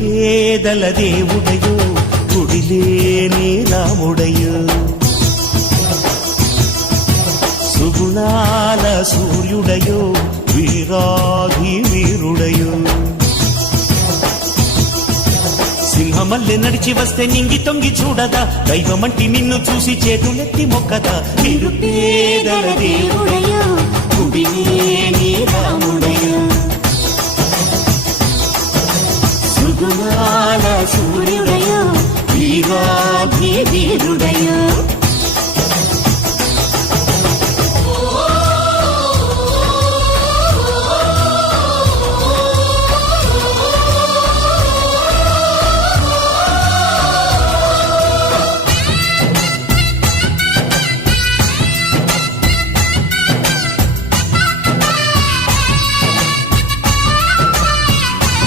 నిరుపేదల దేవుడయో గుడిలేని రాముడయో సుగుణాల సూర్యుడయో వీరాధి వీరుడయో సింహమల్లె నడిచి వస్తే నింగి తొంగి చూడదా దైవమంటి నిన్ను చూసి చేతులెత్తి మొక్కదా నిరుపేదల దేవుడయో గుడిలేని రాముడయో సుగుణాల సూర్యుడయో వీరాధి వీరుడయో